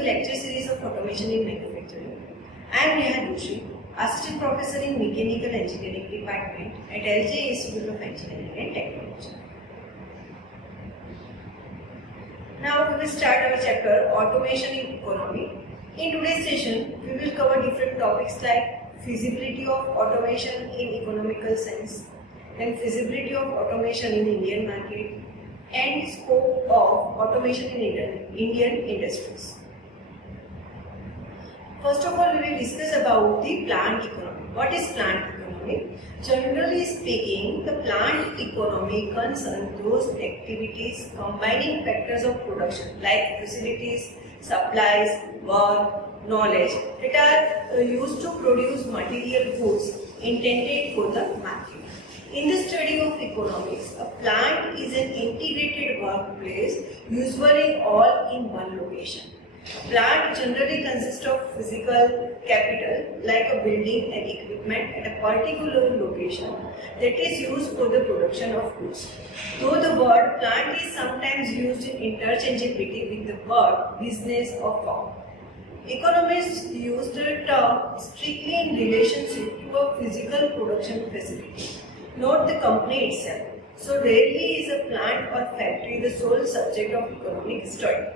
the lecture series of Automation in Manufacturing. I am Neha Doshi, Assistant Professor in Mechanical Engineering Department at LJ Institute of Engineering and Technology. Now we will start our chapter Automation in Economy. In today's session, we will cover different topics like feasibility of automation in economical sense, then feasibility of automation in Indian market, and scope of automation in Indian industries. First of all, we will discuss about the plant economy. What is plant economy? Generally speaking, the plant economy concerns those activities combining factors of production like facilities, supplies, work, knowledge that are used to produce material goods intended for the market. In the study of economics, a plant is an integrated workplace, usually all in one location. A plant generally consists of physical capital like a building and equipment at a particular location that is used for the production of goods. Though the word plant is sometimes used in interchangeability with the word business or firm. Economists use the term strictly in relationship to a physical production facility, not the company itself. So rarely is a plant or factory the sole subject of economic study.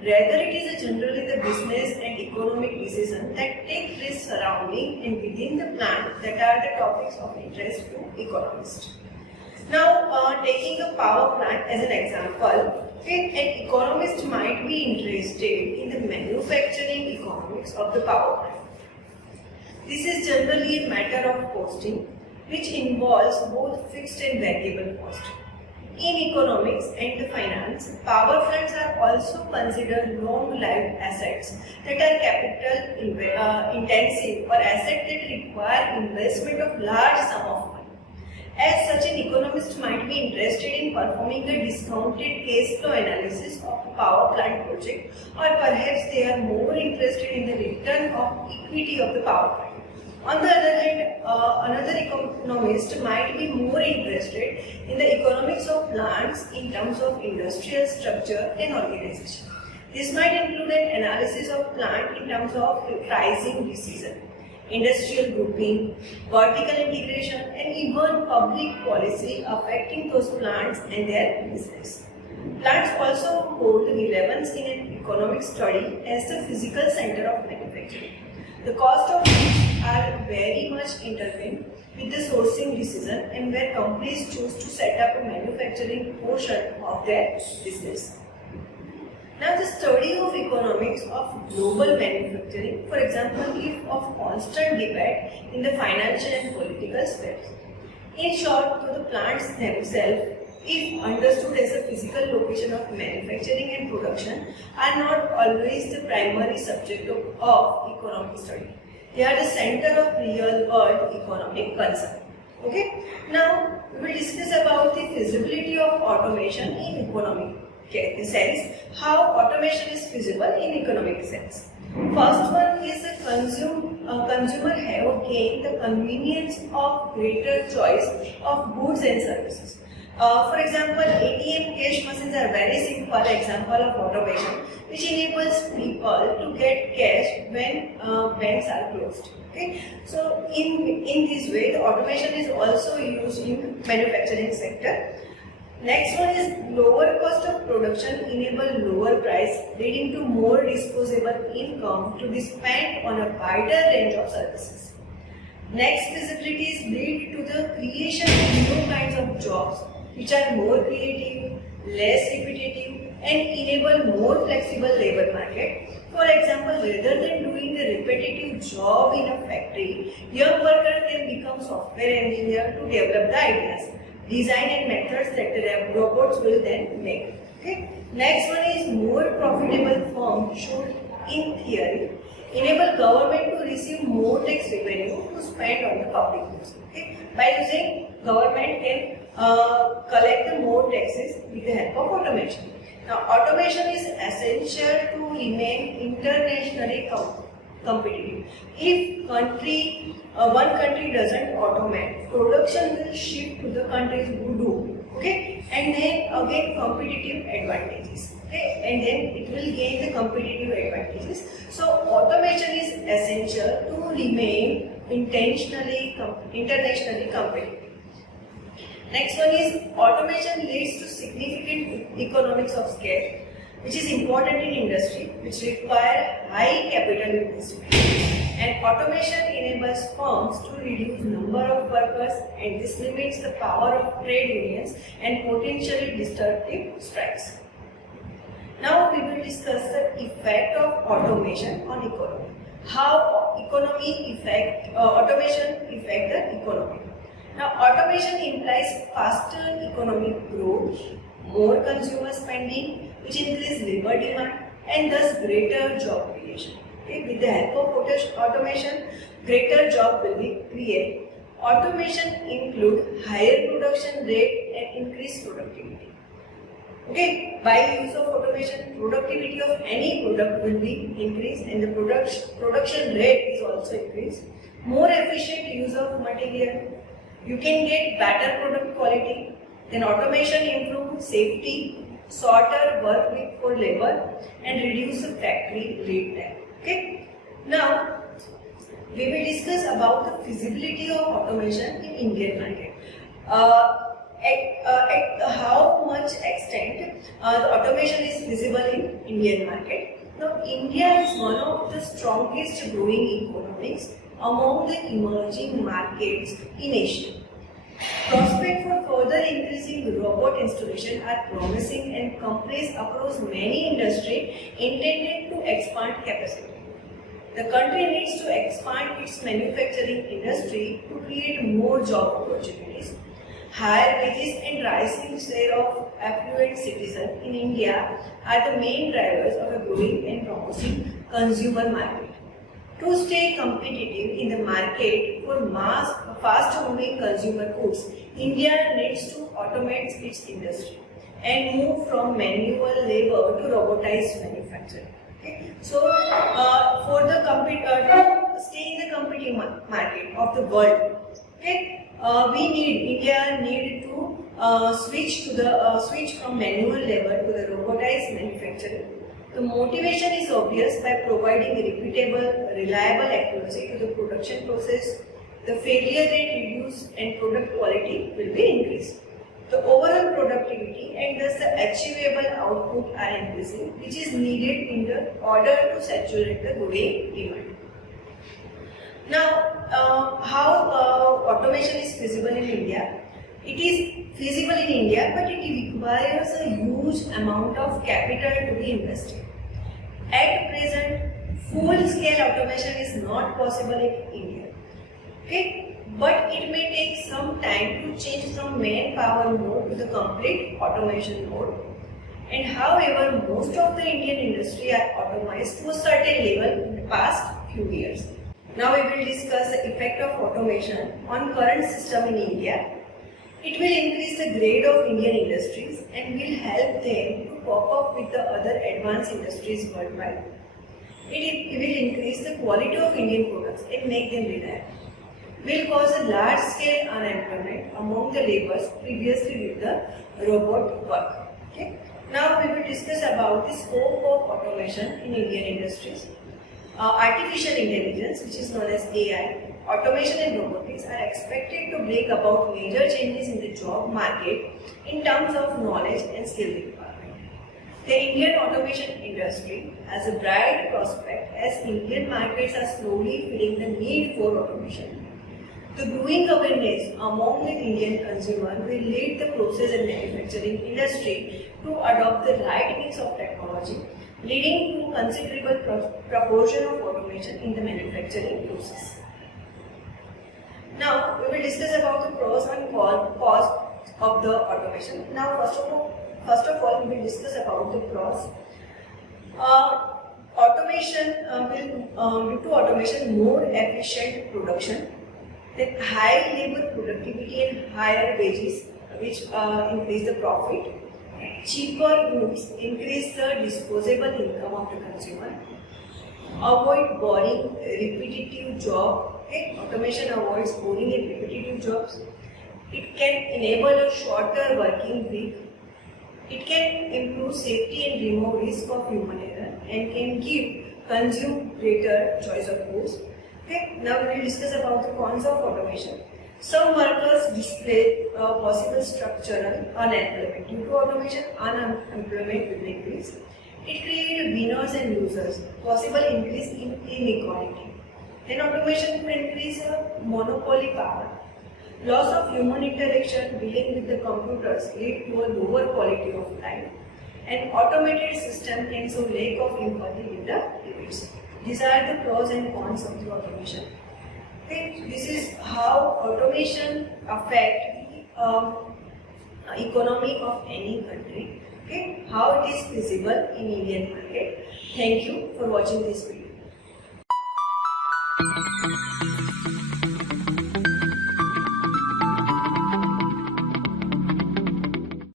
Rather, it is generally the business and economic decisions that take place surrounding and within the plant that are the topics of interest to economists. Now, taking a power plant as an example, an economist might be interested in the manufacturing economics of the power plant. This is generally a matter of costing, which involves both fixed and variable cost. In economics and the finance, power plants are also considered long-lived assets that are capital intensive or assets that require investment of large sum of money. As such, an economist might be interested in performing a discounted cash flow analysis of a power plant project, or perhaps they are more interested in the return of equity of the power plant. On the other hand, another economist might be more interested in the economics of plants in terms of industrial structure and organization. This might include an analysis of plant in terms of pricing decision, industrial grouping, vertical integration, and even public policy affecting those plants and their business. Plants also hold relevance in an economic study as the physical center of manufacturing. The cost of goods are very much intertwined with the sourcing decision and where companies choose to set up a manufacturing portion of their business. Now, the study of economics of global manufacturing, for example, is of constant debate in the financial and political spheres. In short, the plants themselves, if understood as a physical location of manufacturing and production, are not always the primary subject of economic study. They are the center of real world economic concern. Okay? Now, we will discuss about the feasibility of automation in economic sense, how automation is feasible in economic sense. First one is the consumer have gained the convenience of greater choice of goods and services. For example, ATM cash machines are very simple example of automation which enables people to get cash when banks are closed. Okay? So in this way, the automation is also used in manufacturing sector. Next one is lower cost of production enable lower price, leading to more disposable income to be spent on a wider range of services. Next, feasibilities lead to the creation of new kinds of jobs which are more creative, less repetitive, and enable more flexible labor market. For example, rather than doing the repetitive job in a factory, young workers can become software engineer to develop the ideas, design and methods that the robots will then make. Okay? Next one is more profitable firm should, in theory, enable government to receive more tax revenue to spend on the public goods. Okay? By using government can collect more taxes with the help of automation. Now, automation is essential to remain internationally competitive. If one country doesn't automate, production will shift to the countries who do. Okay, and then again competitive advantages. Okay, and then it will gain the competitive advantages. So automation is essential to remain internationally competitive. Next one is automation leads to significant economies of scale, which is important in industry, which require high capital investment. And automation enables firms to reduce number of workers, and this limits the power of trade unions and potentially destructive strikes. Now we will discuss the effect of automation on economy. How automation affect the economy. Now automation implies faster economic growth, more consumer spending, which increase labor demand and thus greater job creation. Okay? With the help of automation, greater job will be created. Automation include higher production rate and increased productivity. Okay, by use of automation, productivity of any product will be increased and the production rate is also increased. More efficient use of material, you can get better product quality. Then automation improves safety, shorter work week for labor and reduce the factory lead time. Okay, now we will discuss about the feasibility of automation in Indian market. At how much extent the automation is feasible in Indian market. Now, India is one of the strongest growing economies among the emerging markets in Asia. Prospects for further increasing robot installation are promising, and companies across many industries intended to expand capacity. The country needs to expand its manufacturing industry to create more job opportunities. Higher wages and rising share of affluent citizens in India are the main drivers of a growing and promising consumer market. To stay competitive in the market for fast-moving consumer goods, India needs to automate its industry and move from manual labor to robotized manufacturing. Okay? So, to stay in the competitive market of the world, okay, India need to switch from manual labor to the robotized manufacturing. The motivation is obvious. By providing repeatable, reliable accuracy to the production process, the failure rate reduced and product quality will be increased. The overall productivity and thus the achievable output are increasing, which is needed in the order to saturate the growing demand. Now, how automation is feasible in India? It is feasible in India, but it requires a huge amount of capital to be invested. At present, full-scale automation is not possible in India. Okay? But it may take some time to change from manpower mode to the complete automation mode. And however, most of the Indian industry are automated to a certain level in the past few years. Now we will discuss the effect of automation on current system in India. It will increase the grade of Indian industries and will help them to cope up with the other advanced industries worldwide. It will increase the quality of Indian products and make them reliable. Will cause a large-scale unemployment among the laborers previously with the robot work. Okay? Now we will discuss about the scope of automation in Indian industries. Artificial intelligence, which is known as AI, automation and robotics are expected to bring about major changes in the job market in terms of knowledge and skill requirement. The Indian automation industry has a bright prospect as Indian markets are slowly feeling the need for automation. The growing awareness among the Indian consumer will lead the process and manufacturing industry to adopt the right mix of technology, leading to considerable proportion of automation in the manufacturing process. Now, we will discuss about the pros and cons of the automation. Now, first of all, we will discuss about the pros. Automation will, due to automation, more efficient production, then high labor productivity and higher wages, which increase the profit. Cheaper goods increase the disposable income of the consumer. Avoid boring, repetitive job. Okay? Automation avoids boring and repetitive jobs. It can enable a shorter working week. It can improve safety and remove risk of human error and can give consumer greater choice of goods. Okay, now we will discuss about the cons of automation. Some workers display possible structural unemployment. Due to automation, unemployment will increase. It creates winners and losers, possible increase in inequality. Then automation could increase monopoly power. Loss of human interaction dealing with the computers lead to a lower quality of life. An automated system can show lack of empathy with the humans. These are the pros and cons of the automation. Okay, this is how automation affect the economy of any country. Okay, how it is feasible in Indian market. Thank you for watching this video.